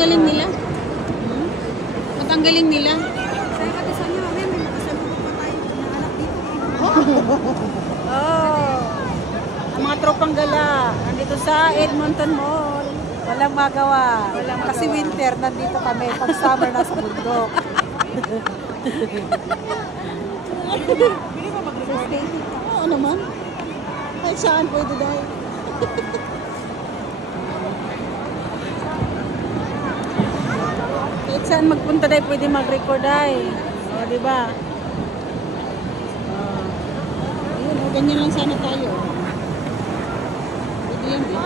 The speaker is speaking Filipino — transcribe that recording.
Patanggalin nila. Patanggalin nila. Saya kata soalnya mamaya may makasalubong pa tayo na anak dito. Oh. Ang mga tropang gala, nandito sa Edmonton Mall. Walang magawa. Kasi winter, nandito kami. Pag summer, nasa bundok. Oo naman. Kahit saan pwede dahil. Kahit saan magpunta dahil pwede mag-record dahil. O, diba? Ayun, ganyan lang sana tayo. Pwede yan, di.